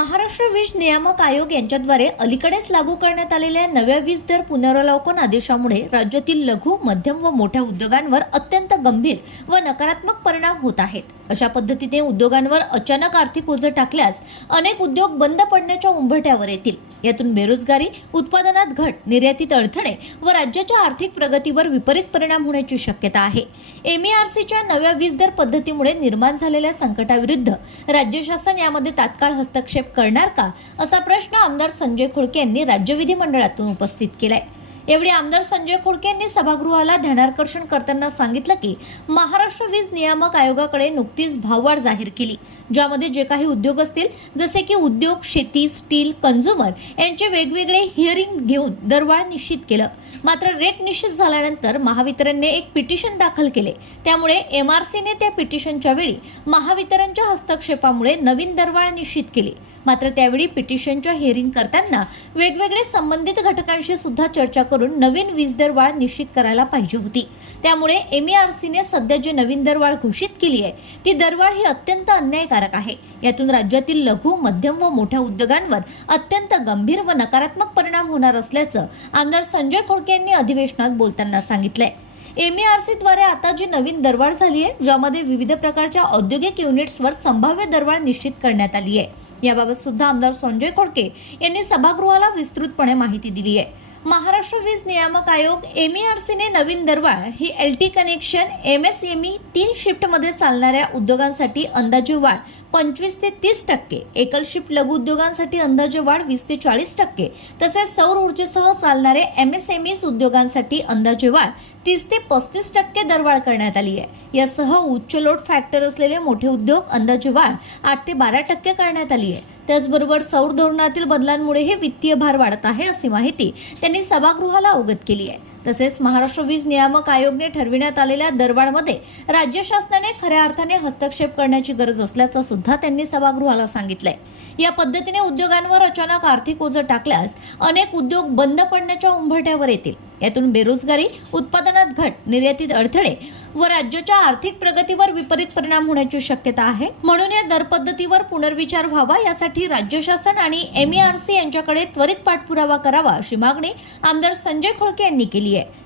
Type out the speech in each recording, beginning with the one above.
महाराष्ट्र वीज नियामक आयोग यांच्याद्वारे अलीकडेच लागू करण्यात आलेल्या नव्या वीज दर पुनरावलोकन आदेशामुळे राज्यातील लघु मध्यम व मोठ्या उद्योगांवर अत्यंत गंभीर व नकारात्मक परिणाम होत आहेत. अशा पद्धतीने उद्योगांवर अचानक आर्थिक ओझं टाकल्यास अनेक उद्योग बंद पडण्याच्या उंबरठ्यावर येतील. यातून बेरोजगारी उत्पादनात घट निर्यातीत अडथळे व राज्याच्या आर्थिक प्रगतीवर विपरीत परिणाम होण्याची शक्यता आहे. एम ए आर सीच्या नव्या वीज दर पद्धतीमुळे निर्माण झालेल्या संकटाविरुद्ध राज्य शासन यामध्ये तात्काळ हस्तक्षेप करणार का असा प्रश्न आमदार संजय खुळके यांनी राज्य विधिमंडळातून उपस्थित केलाय. यावेळी आमदार संजय खोडके यांनी सभागृहाला ध्यानाकर्षण करताना सांगितलं की महाराष्ट्र वीज नियामक आयोगाकडे नुकतीच भाववाढ जाहीर केली ज्यामध्ये जे काही उद्योग असतील जसे की उद्योग शेती स्टील कन्झ्युमर यांचे वेगवेगळे हिअरिंग घेऊन दरवाढ निश्चित केलं. मात्र रेट निश्चित झाल्यानंतर महावितरणने एक पिटिशन दाखल केले. त्यामुळे एमआरसीने त्या पिटिशनच्या वेळी महावितरणच्या हस्तक्षेपामुळे नवीन दरवाढ निश्चित केली. मात्र त्यावेळी पिटिशनच्या हिअरिंग करताना वेगवेगळे संबंधित घटकांशी सुद्धा चर्चा करून नवीन वीज दरवाढ निश्चित करायला पाहिजे होती. त्यामुळे एमईआरसीने सध्या जी नवीन दरवाढ घोषित केली आहे ती दरवाढ ही अत्यंत अन्यायकारक आहे. यातून राज्यातील लघु मध्यम व मोठ्या उद्योगांवर अत्यंत गंभीर व नकारात्मक परिणाम होणार असल्याचं आमदार संजय खोडके यांनी अधिवेशनात बोलताना सांगितलंय. एमईआरसीद्वारे आता जी नवीन दरवाढ झाली आहे ज्यामध्ये विविध प्रकारच्या औद्योगिक युनिट्सवर संभाव्य दरवाढ निश्चित करण्यात आली आहे. याबाबत सुद्धा आमदार संजय खोडके यांनी सभागृहाला विस्तृतपणे माहिती दिली आहे. महाराष्ट्र वीज नियामक आयोग एम ई आर सीने नवीन दरवाढ. ही L T connection M S M E तीन शिफ्टमध्ये चालणाऱ्या उद्योगांसाठी अंदाजे वाढ पंचवीस ते तीस टक्के. एकल शिफ्ट लघु उद्योगांसाठी अंदाजे वाढ वीस ते चाळीस टक्के. तसेच सौर ऊर्जेसह चालणारे एम एस एम ईस उद्योगांसाठी अंदाजे वाढ तीस ते पस्तीस टक्के दरवाढ करण्यात आली आहे. यासह उच्च लोड फॅक्टर असलेले मोठे उद्योग अंदाजे वाढ आठ ते बारा टक्के करण्यात आली आहे. त्याचबरोबर सौर धोरणातील बदलांमुळे हे वित्तीय भार वाढत आहे अशी माहिती त्यांनी सभागृहाला अवगत केली आहे. तसेच महाराष्ट्र वीज नियामक आयोगने ठरविण्यात आलेल्या दरवाढमध्ये राज्य शासनाने खऱ्या अर्थाने हस्तक्षेप करण्याची गरज असल्याचं सुद्धा त्यांनी सभागृहाला सांगितलंय. या पद्धतीने उद्योगांवर अचानक आर्थिक ओझं टाकल्यास अनेक उद्योग बंद पडण्याच्या उंबरठ्यावर येतील. यातून बेरोजगारी उत्पादनात घट निर्यातीत अडथळे व राज्याच्या आर्थिक प्रगतीवर विपरीत परिणाम होण्याची शक्यता आहे. म्हणून या दर पद्धतीवर पुनर्विचार व्हावा यासाठी राज्य शासन आणि एमईआरसी यांच्याकडे त्वरित पाठपुरावा करावा अशी मागणी आमदार संजय खोळके यांनी केली आहे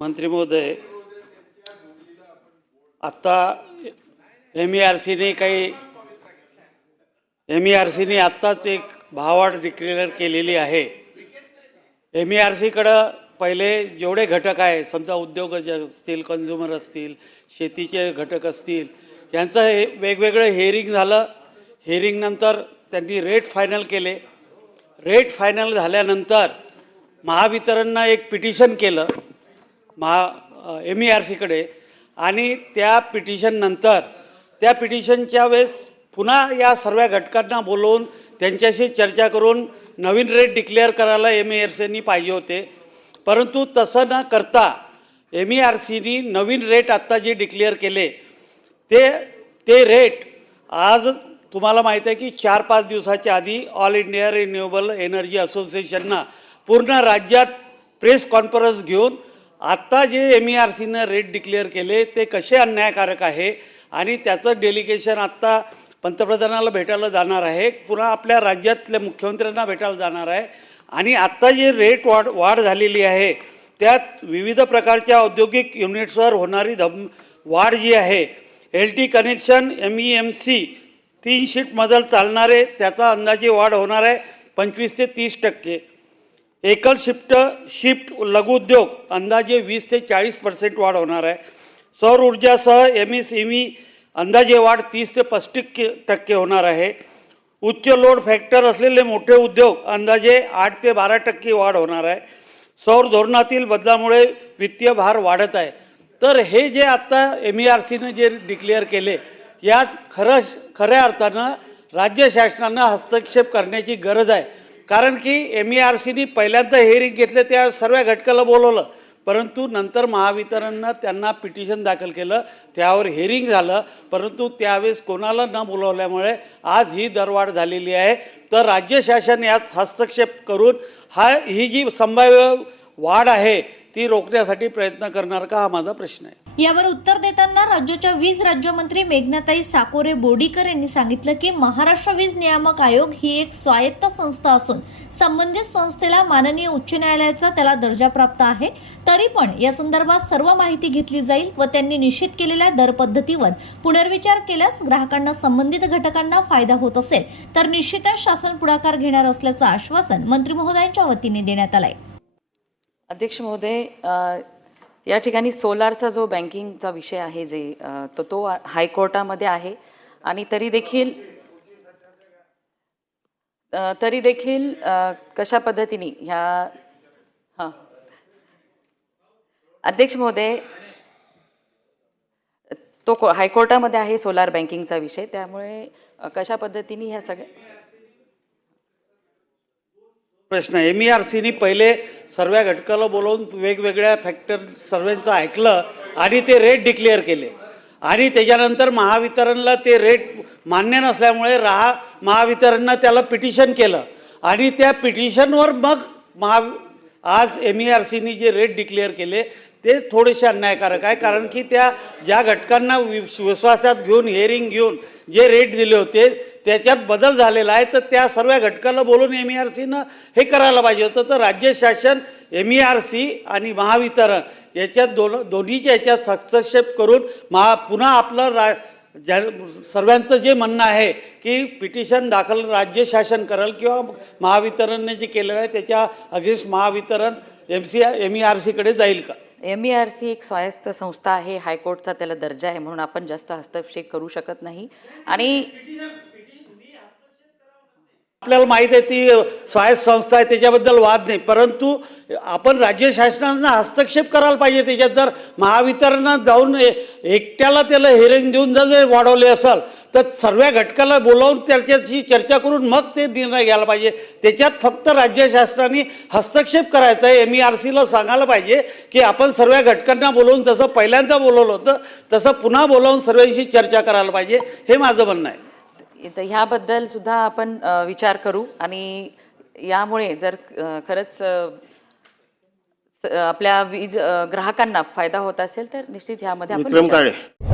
मंत्री महोदय आत्ता एम ई आर सीने काही एम ई आर सीने आत्ताच एक भाववाढ डिक्लेअर केलेली आहे. एम ई आर सीकडं पहिले जेवढे घटक आहे समजा उद्योग जे असतील कन्झ्युमर असतील शेतीचे घटक असतील यांचं हे वेगवेगळं हेअरिंग झालं. हेअरिंगनंतर त्यांनी रेट फायनल केले. रेट फायनल झाल्यानंतर महावितरणनं एक पिटिशन केलं महा एम ई आर सीकडे आणि त्या पिटिशननंतर त्या पिटिशनच्या वेळेस पुन्हा या सर्व घटकांना बोलवून त्यांच्याशी चर्चा करून नवीन रेट डिक्लेअर करायला एम ई आर सीनी पाहिजे होते. परंतु तसं न करता एम ई आर सीनी नवीन रेट आत्ता जे डिक्लेअर केले ते ते रेट आज तुम्हाला माहीत आहे की चार पाच दिवसाच्या आधी ऑल इंडिया रिन्युएबल एनर्जी असोसिएशननं पूर्ण राज्यात प्रेस कॉन्फरन्स घेऊन आत्ता जे एम ई आर सीनं रेट डिक्लेअर केले ते कसे अन्यायकारक आहे आणि त्याचं डेलिगेशन आत्ता पंतप्रधानाला भेटायला जाणार आहे पुन्हा आपल्या राज्यातल्या मुख्यमंत्र्यांना भेटायला जाणार आहे. आणि आत्ता जे रेट वाढ वाढ झालेली आहे त्यात विविध प्रकारच्या औद्योगिक युनिट्सवर होणारी धम वाढ जी आहे L T connection M E M C तीन शीटमधल चालणारे त्याचा अंदाजे वाढ होणार आहे पंचवीस ते तीस टक्के. एकल शिफ्ट शिफ्ट लघुउद्योग अंदाजे वीस ते चाळीस पर्सेंट वाढ होणार आहे. सौर ऊर्जासह एम एस एम ई अंदाजे वाढ तीस ते पस्तीस टक्के होणार आहे. उच्च लोड फॅक्टर असलेले मोठे उद्योग अंदाजे आठ ते बारा टक्के वाढ होणार आहे. सौर धोरणातील बदलामुळे वित्तीय भार वाढत आहे. तर हे जे आत्ता एम ई आर सीनं जे डिक्लेअर केले यात खरं खऱ्या अर्थानं राज्य शासनानं हस्तक्षेप करण्याची गरज आहे. कारण की एम ई आर सीनी पहिल्यांदा हेअरिंग घेतलं त्या सर्व घटकाला बोलवलं. परंतु नंतर महावितरणनं त्यांना पिटिशन दाखल केलं. त्यावर हेअरिंग झालं. परंतु त्यावेळेस कोणाला न बोलवल्यामुळे आज ही दरवाढ झालेली आहे. तर राज्य शासन यात हस्तक्षेप करून हा ही जी संभाव्य वाढ आहे ती रोखण्यासाठी प्रयत्न करणार का हा माझा प्रश्न आहे. यावर उत्तर देताना राज्याच्या वीज राज्यमंत्री मेघनाताई साकोरे बोडीकर यांनी सांगितलं की महाराष्ट्र वीज नियामक आयोग ही एक स्वायत्त संस्था असून संबंधित संस्थेला माननीय उच्च न्यायालयाचा त्याला दर्जा प्राप्त आहे. तरी पण या संदर्भात सर्व माहिती घेतली जाईल व त्यांनी निश्चित केलेल्या दर पद्धतीवर पुनर्विचार केल्यास ग्राहकांना संबंधित घटकांना फायदा होत असेल. तर निश्चितच शासन पुढाकार घेणार असल्याचं आश्वासन मंत्री महोदयांच्या वतीने देण्यात आलंय. अध्यक्ष महोदय या ठिकाणी सोलारचा जो बँकिंगचा विषय आहे जे तो तो हायकोर्टामध्ये आहे आणि तरी देखील तरी देखील कशा पद्धतीने ह्या हां. अध्यक्ष महोदय तो को- हायकोर्टामध्ये आहे सोलार बँकिंगचा विषय त्यामुळे कशा पद्धतीने ह्या सगळ्या प्रश्न एम ई आर सीनी पहिले सर्व घटकाला बोलवून वेगवेगळ्या फॅक्टर सर्वांचं ऐकलं आणि ते रेट डिक्लेअर केले. आणि त्याच्यानंतर महावितरणला ते रेट मान्य नसल्यामुळे राहा महावितरणनं त्याला पिटिशन केलं. आणि त्या पिटिशनवर मग महा आज एम ई आर सीनी जे रेट डिक्लेअर केले ते थोडेसे अन्यायकारक आहे. कारण की त्या ज्या घटकांना विश्वासात घेऊन हिअरिंग घेऊन जे रेट दिले होते त्याच्यात बदल झालेला आहे. तर त्या सर्व घटकाला बोलून एम ई आर सीनं हे करायला पाहिजे होतं. तर राज्य शासन एम ई आर सी आणि महावितरण याच्यात दोन दोन्हीच्या याच्यात हस्तक्षेप करून महा पुन्हा आपलं रा ज्या सर्वांचं जे म्हणणं आहे की पिटिशन दाखल राज्य शासन करेल किंवा महावितरणने जे केलेलं आहे त्याच्या against Mahavitaran M C M E R सीकडे जाईल का? एम ई आर सी एक स्वायत्त संस्था आहे हायकोर्टचा त्याला दर्जा आहे म्हणून आपण जास्त हस्तक्षेप करू शकत नाही. आणि आपल्याला माहीत आहे ती स्वायत्त संस्था आहे त्याच्याबद्दल वाद नाही. परंतु आपण राज्य शासनानं हस्तक्षेप करायला पाहिजे. त्याच्यात जर महावितरणात जाऊन एकट्याला त्याला हिअरिंग देऊन जर जर वाढवले असाल तर सर्व घटकाला बोलावून त्याच्याशी चर्चा करून मग ते निर्णय घ्यायला पाहिजे. त्याच्यात फक्त राज्य शासनाने हस्तक्षेप करायचा आहे. एम ई आर सीला सांगायला पाहिजे की आपण सर्व घटकांना बोलवून जसं पहिल्यांदा बोलवलं होतं तसं पुन्हा बोलावून सर्वांशी चर्चा करायला पाहिजे. हे माझं म्हणणं आहे. तर ह्याबद्दल सुद्धा आपण विचार करू. आणि यामुळे जर खरंच आपल्या वीज ग्राहकांना फायदा होत असेल तर निश्चित ह्यामध्ये आपण